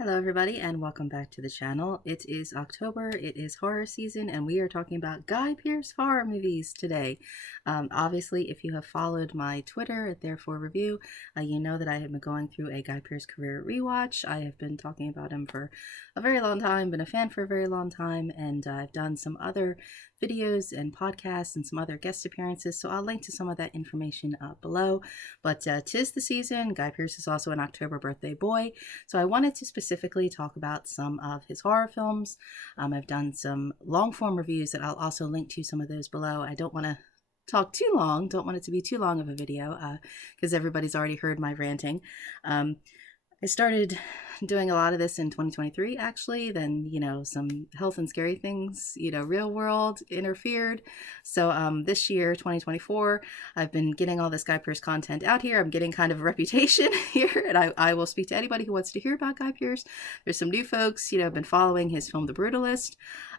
Hello everybody and welcome back to the channel. It is October, it is horror season, and we are talking about Guy Pearce horror movies today. Obviously, if you have followed my Twitter at Therefore Review, you know that I have been going through a Guy Pearce career rewatch. I have been talking about him for a very long time, been a fan for a very long time, and I've done some other videos and podcasts and some other guest appearances, so I'll link to some of that information below. But 'tis the season. Guy Pearce is also an October birthday boy, so I wanted to specifically talk about some of his horror films. I've done some long form reviews that I'll also link to some of those below. I don't want to talk too long, don't want it to be too long of a video because everybody's already heard my ranting. I started doing a lot of this in 2023, actually. Then, some health and scary things, real world interfered. So this year, 2024, I've been getting all this Guy Pearce content out here. I'm getting kind of a reputation here, and I will speak to anybody who wants to hear about Guy Pearce. There's some new folks, I've been following his film, The Brutalist.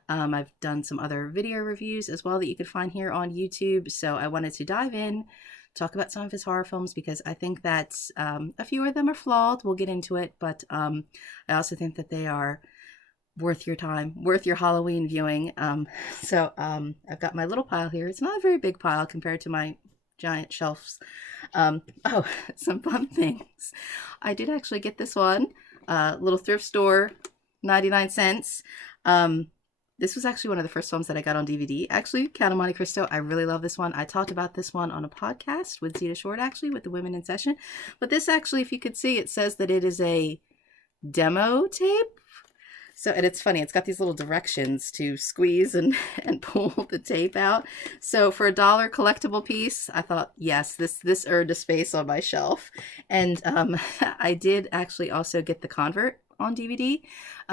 I've done some other video reviews as well that you could find here on YouTube. So I wanted to dive in, talk about some of his horror films because I think that a few of them are flawed. We'll get into it, but I also think that they are worth your time, worth your Halloween viewing. So I've got my little pile here. It's not a very big pile compared to my giant shelves. Oh, some fun things. I did actually get this one, little thrift store, 99 cents. This was actually one of the first films that I got on DVD. Actually, Count of Monte Cristo. I really love this one. I talked about this one on a podcast with Zeta Short, actually, with the Women in Session. But this actually, if you could see, it says that it is a demo tape. So, and it's funny, it's got these little directions to squeeze and pull the tape out. So for $1 collectible piece, I thought, yes, this earned a space on my shelf. And I did actually also get The Convert on DVD.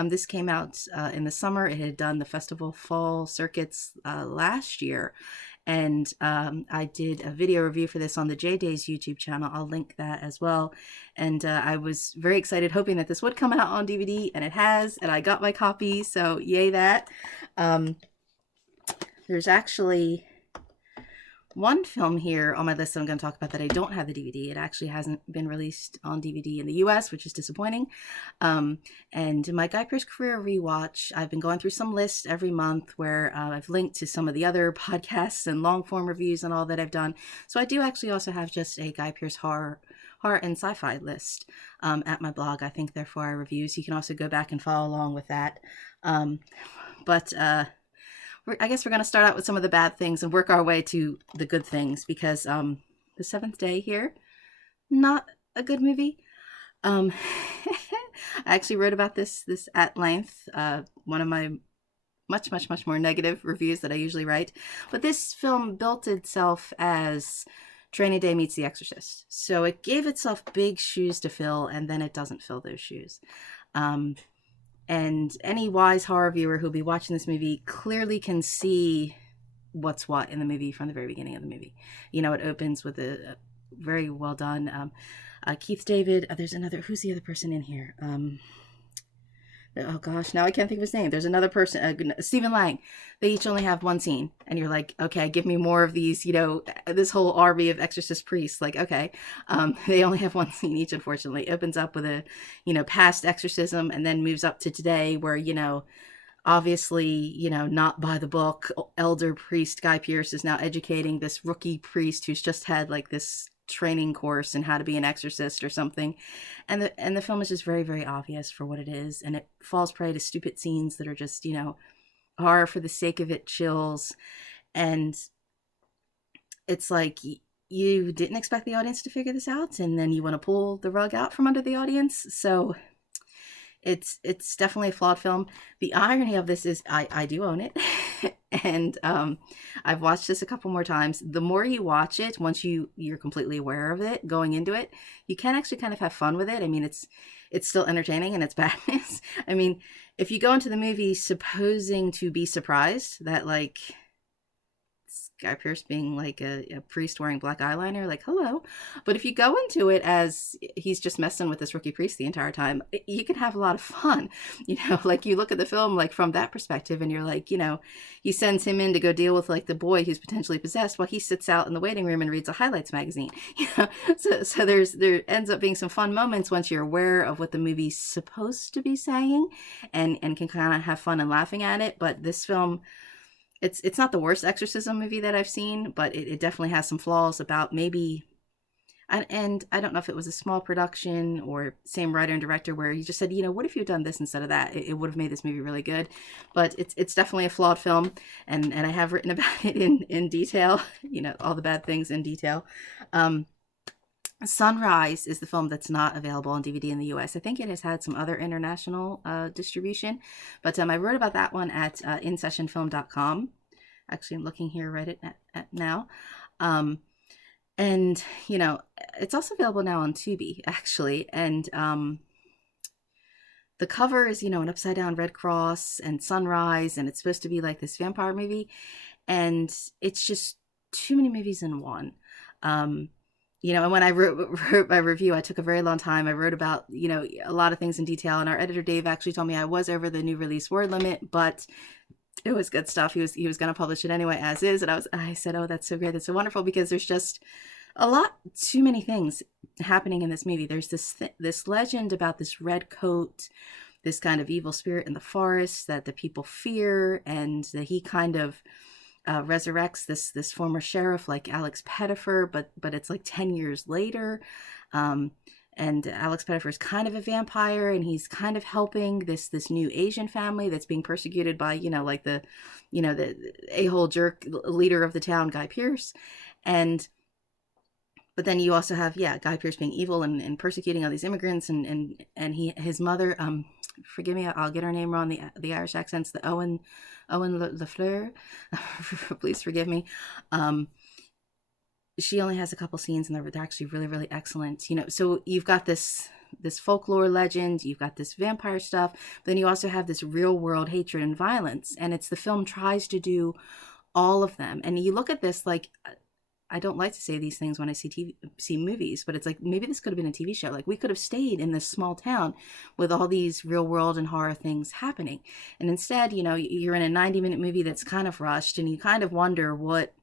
This came out in the summer. It had done the festival fall circuits last year. And I did a video review for this on the J Days YouTube channel. I'll link that as well. And I was very excited, hoping that this would come out on DVD, and it has, and I got my copy, so yay that. There's actually one film here on my list that I'm going to talk about that I don't have the DVD. It actually hasn't been released on DVD in the US, which is disappointing. And in my Guy Pearce career rewatch, I've been going through some lists every month where I've linked to some of the other podcasts and long form reviews and all that I've done. So I do actually also have just a Guy Pearce horror and sci-fi list at my blog, I think Therefore I Reviews. You can also go back and follow along with that. But I guess we're going to start out with some of the bad things and work our way to the good things, because The Seventh Day here, not a good movie. I actually wrote about this at length, one of my much more negative reviews that I usually write. But this film built itself as Training Day meets The Exorcist. So it gave itself big shoes to fill, and then it doesn't fill those shoes. And any wise horror viewer who'll be watching this movie clearly can see what's what in the movie from the very beginning of the movie. It opens with a very well done Keith David. There's another, who's the other person in here? Oh gosh, now I can't think of his name. There's another person, Stephen Lang. They each only have one scene, and you're like, okay, give me more of these, this whole army of exorcist priests. Like, okay, they only have one scene each, unfortunately. It opens up with a, past exorcism, and then moves up to today where, obviously, not by the book, elder priest Guy Pearce is now educating this rookie priest who's just had like this training course in how to be an exorcist or something, and the film is just very, very obvious for what it is, and it falls prey to stupid scenes that are just horror for the sake of it, chills, and it's like you didn't expect the audience to figure this out, and then you want to pull the rug out from under the audience. So it's definitely a flawed film. The irony of this is I do own it. And I've watched this a couple more times. The more you watch it, once you're completely aware of it going into it, you can actually kind of have fun with it. I mean, it's still entertaining in its badness. I mean, if you go into the movie supposing to be surprised that, like, it's Guy Pearce being like a priest wearing black eyeliner, like, hello. But if you go into it as he's just messing with this rookie priest the entire time, you can have a lot of fun. Like you look at the film like from that perspective and you're like, he sends him in to go deal with like the boy who's potentially possessed while he sits out in the waiting room and reads a highlights magazine. So there ends up being some fun moments once you're aware of what the movie's supposed to be saying and can kind of have fun and laughing at it. But this film, it's not the worst exorcism movie that I've seen, but it definitely has some flaws about maybe, and I don't know if it was a small production or same writer and director where he just said, what if you had done this instead of that? It would have made this movie really good. But it's definitely a flawed film, and I have written about it in detail, all the bad things in detail. Sunrise is the film that's not available on DVD in the US. I think it has had some other international distribution, but I wrote about that one at InSessionFilm.com. Actually, I'm looking here right at now. And, it's also available now on Tubi, actually. And the cover is, an upside down red cross and sunrise, and it's supposed to be like this vampire movie. And it's just too many movies in one. And when I wrote my review, I took a very long time. I wrote about, a lot of things in detail. And our editor, Dave, actually told me I was over the new release word limit, but it was good stuff. He was going to publish it anyway, as is. And I said, oh, that's so great. That's so wonderful, because there's just too many things happening in this movie. There's this legend about this red coat, this kind of evil spirit in the forest that the people fear, and that he kind of resurrects this former sheriff like Alex Pettifer, but it's like 10 years later. And Alex Pettifer is kind of a vampire, and he's kind of helping this new Asian family that's being persecuted by, the a-hole jerk leader of the town, Guy Pearce. But then you also have, Guy Pearce being evil and persecuting all these immigrants, and his mother, forgive me, I'll get her name wrong, the Irish accents, the Owen Lafleur, please forgive me. She only has a couple scenes, and they're actually really, really excellent. So you've got this folklore legend, you've got this vampire stuff, but then you also have this real world hatred and violence, and the film tries to do all of them. And you look at this like, I don't like to say these things when I see movies, but it's like, maybe this could have been a TV show. Like, we could have stayed in this small town with all these real world and horror things happening. And instead, you're in a 90-minute movie that's kind of rushed, and you kind of wonder what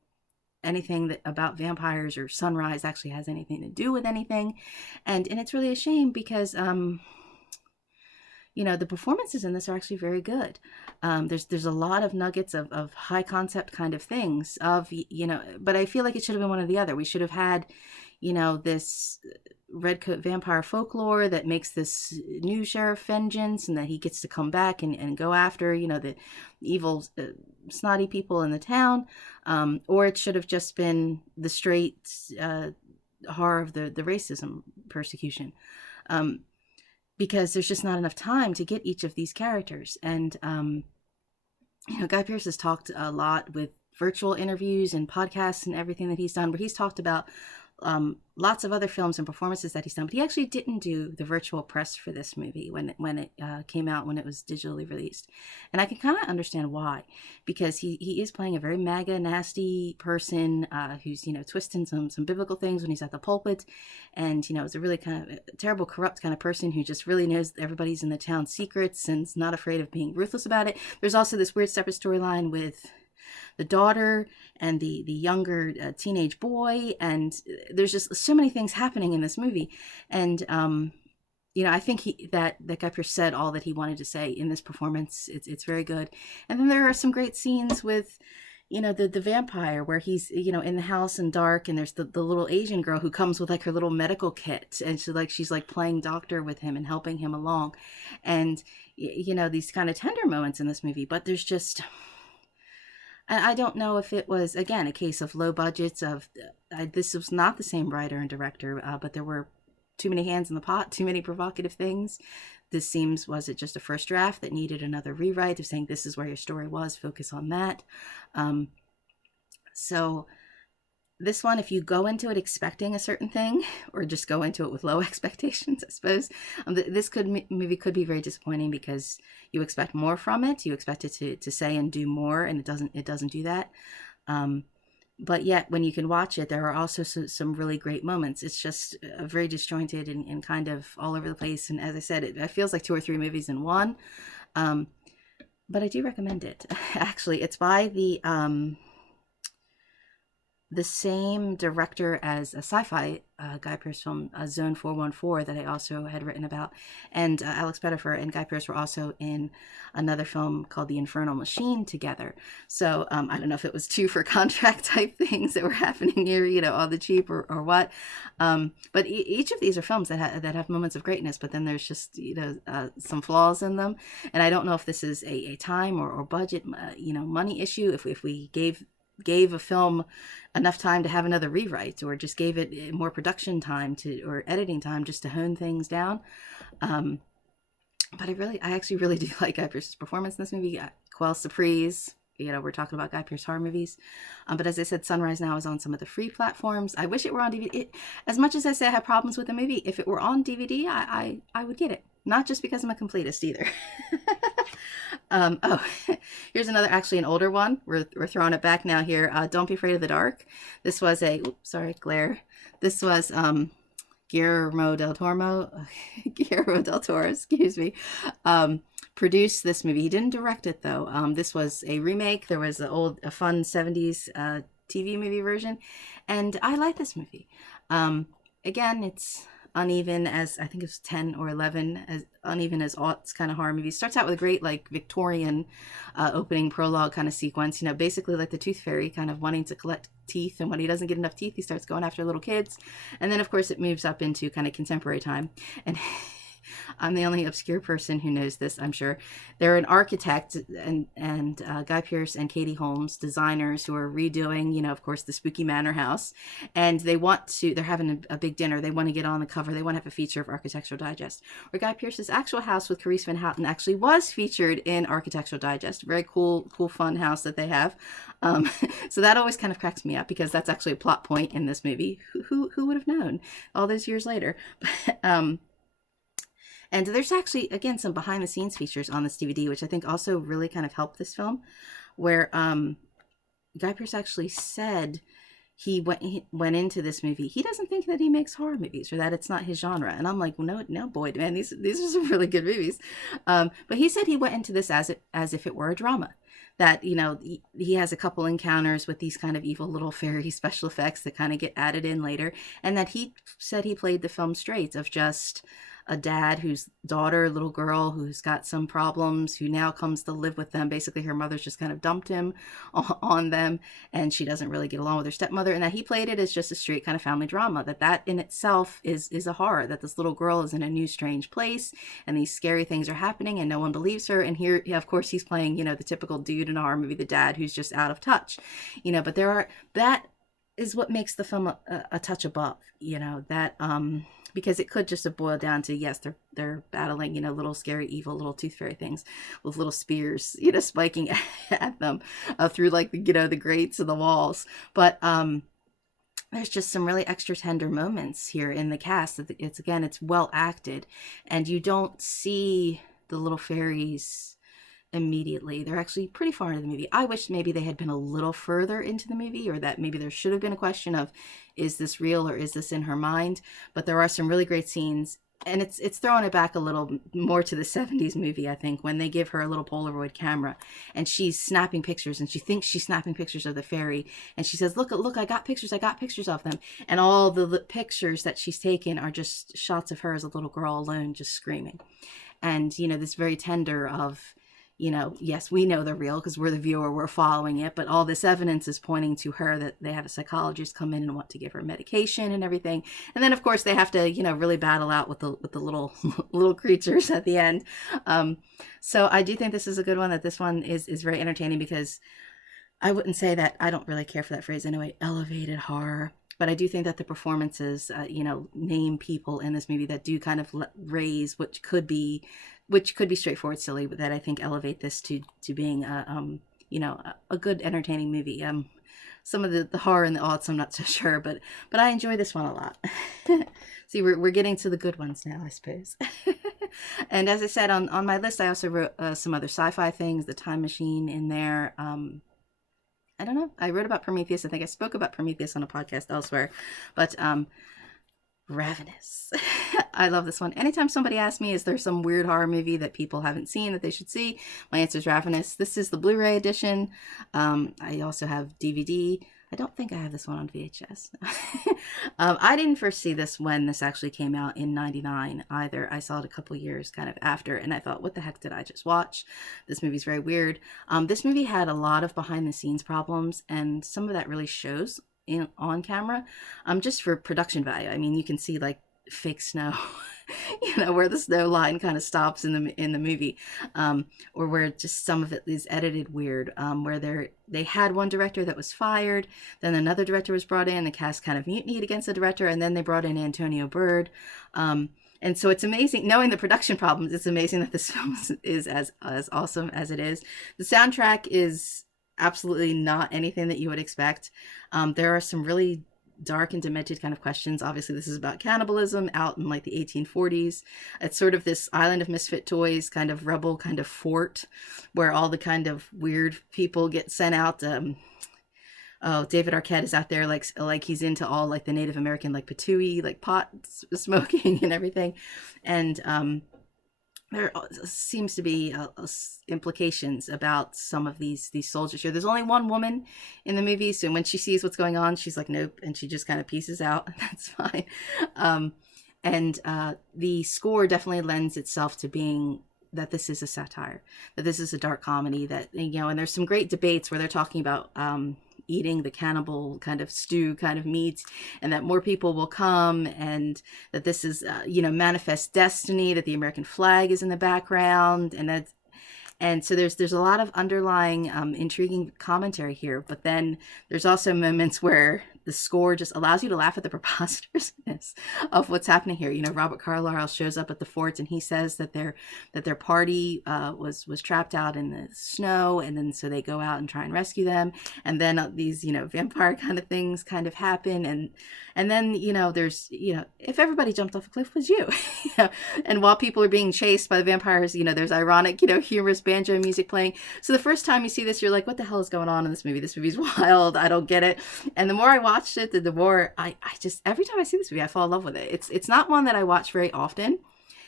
anything about vampires or sunrise actually has anything to do with anything. And it's really a shame, because the performances in this are actually very good. There's a lot of nuggets of high concept kind of things but I feel like it should have been one or the other. We should have had, this redcoat vampire folklore that makes this new sheriff vengeance, and that he gets to come back and go after, the evil, snotty people in the town. Or it should have just been the straight horror of the racism persecution. Because there's just not enough time to get each of these characters. And, Guy Pearce has talked a lot with virtual interviews and podcasts and everything that he's done, where he's talked about lots of other films and performances that he's done, but he actually didn't do the virtual press for this movie when it came out, when it was digitally released. And I can kind of understand why, because he is playing a very MAGA nasty person who's twisting some biblical things when he's at the pulpit, and is a really kind of terrible, corrupt kind of person who just really knows everybody's in the town's secrets and is not afraid of being ruthless about it. There's also this weird separate storyline with the daughter and the younger teenage boy, and there's just so many things happening in this movie. And I think that Guy Pearce said all that he wanted to say in this performance. It's very good. And then there are some great scenes with the vampire, where he's in the house and dark, and there's the little Asian girl who comes with like her little medical kit, and she's like playing doctor with him and helping him along, and these kind of tender moments in this movie. But there's just, I don't know if it was, again, a case of low budgets, this was not the same writer and director, but there were too many hands in the pot, too many provocative things. This seems, was it just a first draft that needed another rewrite of saying, this is where your story was, focus on that. So this one, if you go into it expecting a certain thing, or just go into it with low expectations, I suppose, this movie could be very disappointing, because you expect more from it. You expect it to say and do more, and it doesn't do that. but yet when you can watch it, there are also some really great moments. It's just very disjointed and kind of all over the place. And as I said, it feels like two or three movies in one. Um, but I do recommend it. Actually, it's by the same director as a sci-fi Guy Pearce film, Zone 414, that I also had written about. And Alex Pettyfer and Guy Pearce were also in another film called The Infernal Machine together. So I don't know if it was two for contract type things that were happening here, on the cheap or what. But each of these are films that have moments of greatness, but then there's just, some flaws in them. And I don't know if this is a time or budget, money issue. If we gave a film enough time to have another rewrite, or just gave it more production time or editing time just to hone things down. But I actually really do like Guy Pearce's performance in this movie. Quelle Surprise. We're talking about Guy Pearce horror movies. But as I said, Sunrise Now is on some of the free platforms. I wish it were on DVD. As much as I say I have problems with the movie, if it were on DVD, I would get it. Not just because I'm a completist either. Oh, here's an older one. We're throwing it back now here. Don't Be Afraid of the Dark. This was glare. This was Guillermo del Toro, excuse me, produced this movie. He didn't direct it though. This was a remake. There was a fun 70s TV movie version, and I like this movie. Again, it's uneven as I think it was 10 or 11, as uneven as aughts kind of horror movies. Starts out with a great Victorian opening prologue kind of sequence, basically like the Tooth Fairy kind of wanting to collect teeth, and when he doesn't get enough teeth he starts going after little kids, and then of course it moves up into kind of contemporary time. And I'm the only obscure person who knows this, I'm sure. They're an architect and Guy Pearce and Katie Holmes, designers who are redoing, of course, the spooky manor house. And they're having a big dinner. They want to get on the cover. They want to have a feature of Architectural Digest, where Guy Pearce's actual house with Carice Van Houten actually was featured in Architectural Digest. Very cool, fun house that they have. So that always kind of cracks me up, because that's actually a plot point in this movie. Who would have known all those years later? And there's actually, again, some behind the scenes features on this DVD, which I think also really kind of helped this film, where Guy Pearce actually said he went into this movie. He doesn't think that he makes horror movies, or that it's not his genre. And I'm like, well, no, boy, man, these are some really good movies. But he said he went into this as if it were a drama. That, he has a couple encounters with these kind of evil little fairy special effects that kind of get added in later. And that he said he played the film straight, of just a dad whose little girl who's got some problems, who now comes to live with them. Basically, her mother's just kind of dumped him on them, and she doesn't really get along with her stepmother. And that he played it as just a straight kind of family drama. That in itself is a horror. That this little girl is in a new, strange place, and these scary things are happening, and no one believes her. And here, of course, he's playing, the typical dude in a horror movie, the dad who's just out of touch. But that is what makes the film a touch above. Because it could just have boiled down to, yes, they're battling, little scary, evil, little tooth fairy things with little spears, spiking at them through the grates and the walls. But there's just some really extra tender moments here in the cast. It's well acted, and you don't see the little fairies immediately. They're actually pretty far into the movie. I wish maybe they had been a little further into the movie, or that maybe there should have been a question of, is this real or is this in her mind? But there are some really great scenes, and it's throwing it back a little more to the 70s movie, I think, when they give her a little Polaroid camera and she's snapping pictures, and she thinks she's snapping pictures of the fairy, and she says, look, I got pictures of them, and all the pictures that she's taken are just shots of her as a little girl alone, just screaming. And this very tender of, yes, we know they're real because we're the viewer, we're following it, but all this evidence is pointing to her, that they have a psychologist come in and want to give her medication and everything. And then, of course, they have to, really battle out with the little little creatures at the end. So I do think this is a good one, that this one is very entertaining, because I wouldn't say that, I don't really care for that phrase anyway, elevated horror. But I do think that the performances, name people in this movie that do kind of raise which could be straightforward silly, but that I think elevate this to being a good entertaining movie. Some of the horror and the aughts, I'm not so sure, but I enjoy this one a lot. See, we're getting to the good ones now, I suppose. And as I said, on my list, I also wrote some other sci-fi things, The Time Machine in there. I don't know. I wrote about Prometheus. I think I spoke about Prometheus on a podcast elsewhere, but Ravenous. I love this one. Anytime somebody asks me, is there some weird horror movie that people haven't seen that they should see? My answer is Ravenous. This is the Blu-ray edition. I also have DVD. I don't think I have this one on VHS. I didn't first see this when this actually came out in 99 either. I saw it a couple years kind of after, and I thought, what the heck did I just watch? This movie's very weird. This movie had a lot of behind the scenes problems, and some of that really shows on camera, just for production value. I mean, you can see like fake snow, where the snow line kind of stops in the movie, or where just some of it is edited weird, where they had one director that was fired, then another director was brought in, the cast kind of mutinied against the director, and then they brought in Antonio Bird. And so it's amazing, knowing the production problems, it's amazing that this film is as awesome as it is. The soundtrack is absolutely not anything that you would expect. There are some really dark and demented kind of questions. Obviously, this is about cannibalism out in like the 1840s. It's sort of this island of misfit toys, kind of rebel kind of fort, where all the kind of weird people get sent out. David Arquette is out there like he's into all like the Native American like patooey, like pot smoking and everything. And there seems to be implications about some of these soldiers here. There's only one woman in the movie, so when she sees what's going on, she's like, nope, and she just kind of pieces out. That's fine. And the score definitely lends itself to being that this is a satire, that this is a dark comedy, that, and there's some great debates where they're talking about eating the cannibal kind of stew kind of meat, and that more people will come, and that this is manifest destiny, that the American flag is in the background, and so there's a lot of underlying intriguing commentary here. But then there's also moments where the score just allows you to laugh at the preposterousness of what's happening here. Robert Carlyle shows up at the fort, and he says that their party was trapped out in the snow, and then so they go out and try and rescue them, and then these vampire kind of things kind of happen, and then there's if everybody jumped off a cliff, was you, and while people are being chased by the vampires, there's ironic humorous banjo music playing. So the first time you see this, you're like, what the hell is going on in this movie? This movie's wild. I don't get it. And the more I watched it, the more I just, every time I see this movie, I fall in love with it. It's not one that I watch very often.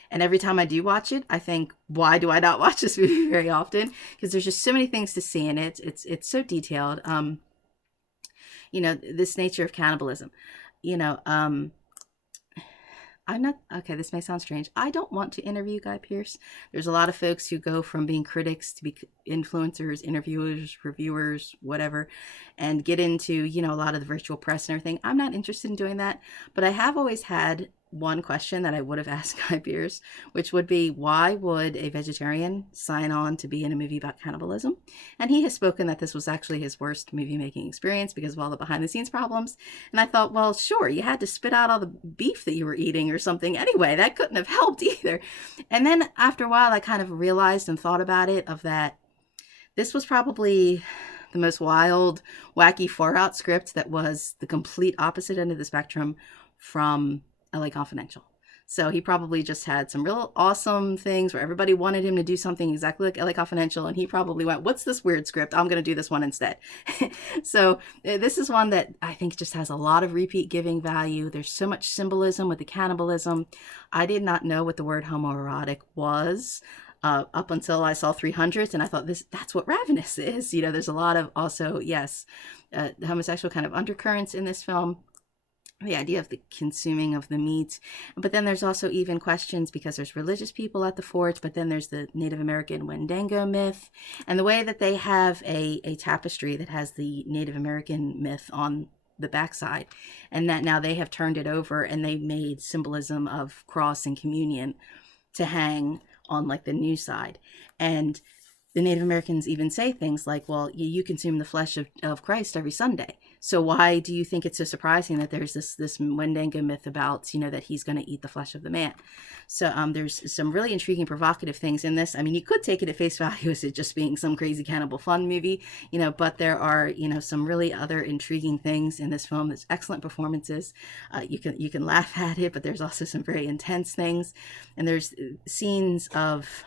And every time I do watch it, I think, why do I not watch this movie very often? Because there's just so many things to see in it. It's so detailed. This nature of cannibalism, I'm not, okay, this may sound strange. I don't want to interview Guy Pearce. There's a lot of folks who go from being critics to be influencers, interviewers, reviewers, whatever, and get into, a lot of the virtual press and everything. I'm not interested in doing that, but I have always had one question that I would have asked Guy Pearce, which would be, why would a vegetarian sign on to be in a movie about cannibalism? And he has spoken that this was actually his worst movie making experience because of all the behind the scenes problems. And I thought, well, sure, you had to spit out all the beef that you were eating or something anyway. That couldn't have helped either. And then after a while, I kind of realized and thought about it, of that this was probably the most wild, wacky, far out script that was the complete opposite end of the spectrum from LA Confidential. So he probably just had some real awesome things where everybody wanted him to do something exactly like LA Confidential, and he probably went, what's this weird script? I'm going to do this one instead. So this is one that I think just has a lot of repeat giving value. There's so much symbolism with the cannibalism. I did not know what the word homoerotic was up until I saw 300, and I thought, that's what Ravenous is. There's a lot of also, yes, homosexual kind of undercurrents in this film. The idea of the consuming of the meat. But then there's also even questions because there's religious people at the fort, but then there's the Native American Wendigo myth, and the way that they have a tapestry that has the Native American myth on the backside, and that now they have turned it over and they made symbolism of cross and communion to hang on like the new side. And the Native Americans even say things like, well, you consume the flesh of Christ every Sunday. So why do you think it's so surprising that there's this Wendigo myth about, that he's going to eat the flesh of the man? So there's some really intriguing, provocative things in this. I mean, you could take it at face value as it just being some crazy cannibal fun movie, but there are, some really other intriguing things in this film. There's excellent performances. You can laugh at it, but there's also some very intense things. And there's scenes of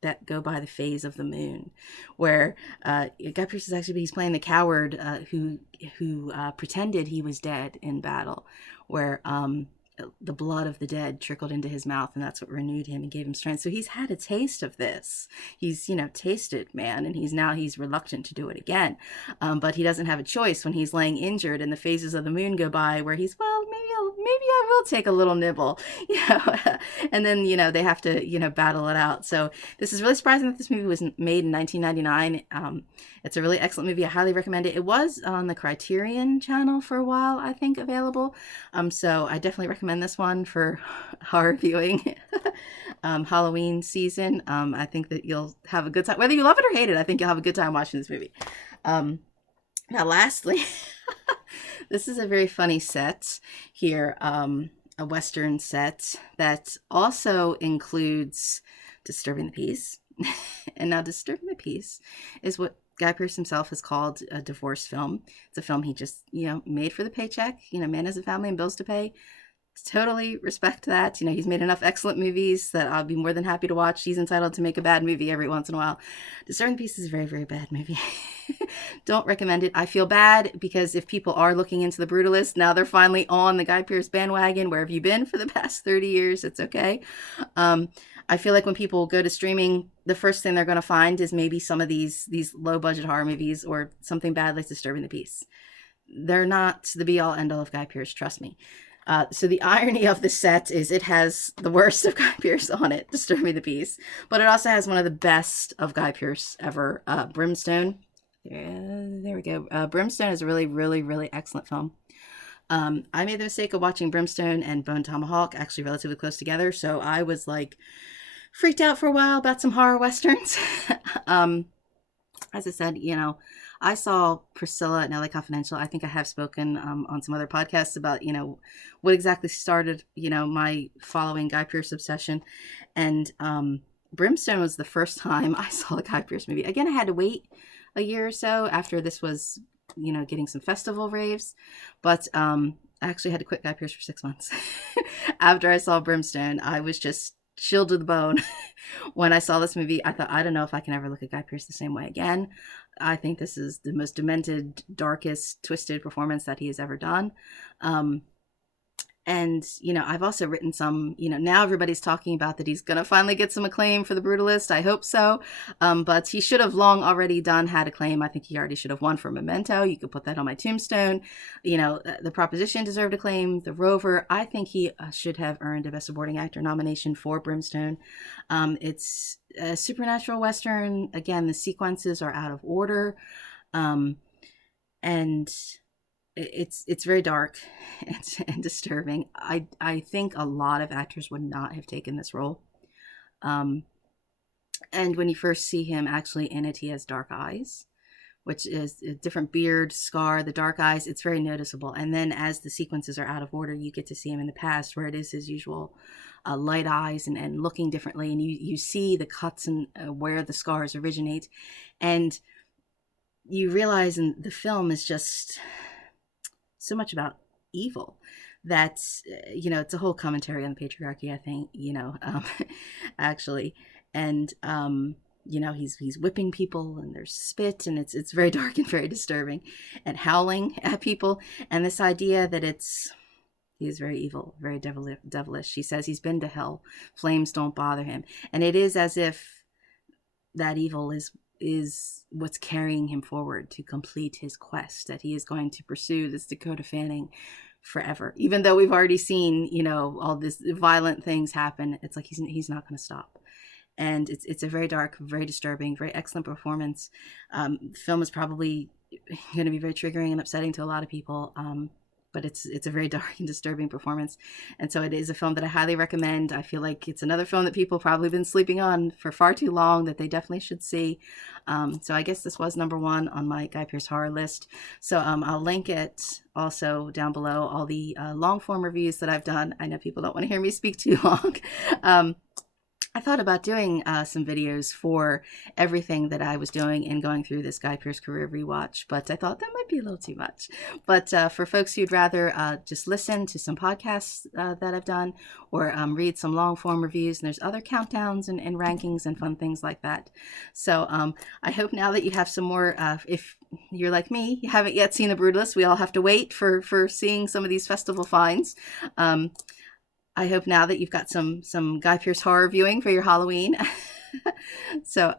that go by the phase of the moon, where Guy Pearce is actually, he's playing the coward who pretended he was dead in battle, where the blood of the dead trickled into his mouth, and that's what renewed him and gave him strength. So he's had a taste of this. He's, tasted man, and he's reluctant to do it again. But he doesn't have a choice when he's laying injured and the phases of the moon go by, where he's, well, maybe I will take a little nibble, and then, they have to, battle it out. So this is really surprising that this movie was made in 1999. It's a really excellent movie. I highly recommend it. It was on the Criterion channel for a while, I think, available. So I definitely recommend this one for horror viewing. Halloween season. I think that you'll have a good time. Whether you love it or hate it, I think you'll have a good time watching this movie. Now, lastly, this is a very funny set here, a Western set that also includes Disturbing the Peace. And now Disturbing the Peace is what Guy Pearce himself has called a divorce film. It's a film he just, made for the paycheck. Man has a family and bills to pay. Totally respect that. He's made enough excellent movies that I'll be more than happy to watch. He's entitled to make a bad movie every once in a while. Disturbing the Peace is a very, very bad movie. Don't recommend it. I feel bad because if people are looking into the Brutalist, now they're finally on the Guy Pearce bandwagon. Where have you been for the past 30 years? It's okay. I feel like when people go to streaming, the first thing they're going to find is maybe some of these low budget horror movies or something bad like Disturbing the Peace. They're not the be all end all of Guy Pearce, trust me. So the irony of the set is it has the worst of Guy Pearce on it, Disturbing the Peace, but it also has one of the best of Guy Pearce ever, Brimstone. There we go. Brimstone is a really, really, really excellent film. I made the mistake of watching Brimstone and Bone Tomahawk actually relatively close together, so I was freaked out for a while about some horror westerns. As I said, I saw Priscilla and LA Confidential. I think I have spoken on some other podcasts about, what exactly started, my following Guy Pearce obsession. And Brimstone was the first time I saw a Guy Pearce movie. Again, I had to wait a year or so after this was, getting some festival raves. But I actually had to quit Guy Pearce for 6 months. After I saw Brimstone, I was just chilled to the bone. When I saw this movie, I thought, I don't know if I can ever look at Guy Pearce the same way again. I think this is the most demented, darkest, twisted performance that he has ever done. And, I've also written some, now everybody's talking about that he's going to finally get some acclaim for The Brutalist. I hope so. But he should have long already had acclaim. I think he already should have won for Memento. You could put that on my tombstone. The Proposition deserved acclaim. The Rover, I think he should have earned a Best Supporting Actor nomination for Brimstone. It's a supernatural Western. Again, the sequences are out of order. And it's very dark and disturbing. I think a lot of actors would not have taken this role. And when you first see him actually in it, he has dark eyes, which is a different beard, scar, the dark eyes. It's very noticeable. And then as the sequences are out of order, you get to see him in the past where it is his usual light eyes and looking differently. And you see the cuts and where the scars originate. And you realize in the film is just so much about evil that it's a whole commentary on the patriarchy, I think, actually. And he's whipping people and there's spit and it's very dark and very disturbing and howling at people. And this idea that he is very evil, very devilish. She says he's been to hell. Flames don't bother him. And it is as if that evil is what's carrying him forward to complete his quest, that he is going to pursue this Dakota Fanning forever. Even though we've already seen, all this violent things happen, it's like he's not going to stop. And it's a very dark, very disturbing, very excellent performance. The film is probably going to be very triggering and upsetting to a lot of people. But it's a very dark and disturbing performance. And so it is a film that I highly recommend. I feel like it's another film that people probably been sleeping on for far too long that they definitely should see. So I guess this was number one on my Guy Pearce horror list. So I'll link it also down below, all the long form reviews that I've done. I know people don't want to hear me speak too long. I thought about doing some videos for everything that I was doing in going through this Guy Pearce career rewatch, but I thought that might be a little too much. But for folks who'd rather just listen to some podcasts that I've done, or read some long form reviews, and there's other countdowns and rankings and fun things like that. So I hope now that you have some more, if you're like me, you haven't yet seen The Brutalist, we all have to wait for seeing some of these festival finds. I hope now that you've got some Guy Pearce horror viewing for your Halloween. So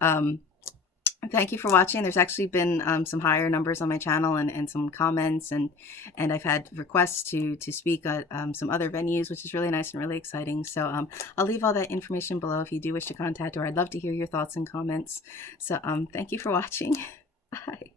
thank you for watching. There's actually been some higher numbers on my channel and some comments, and I've had requests to speak at some other venues, which is really nice and really exciting. So I'll leave all that information below if you do wish to contact, or I'd love to hear your thoughts and comments. So thank you for watching. Bye.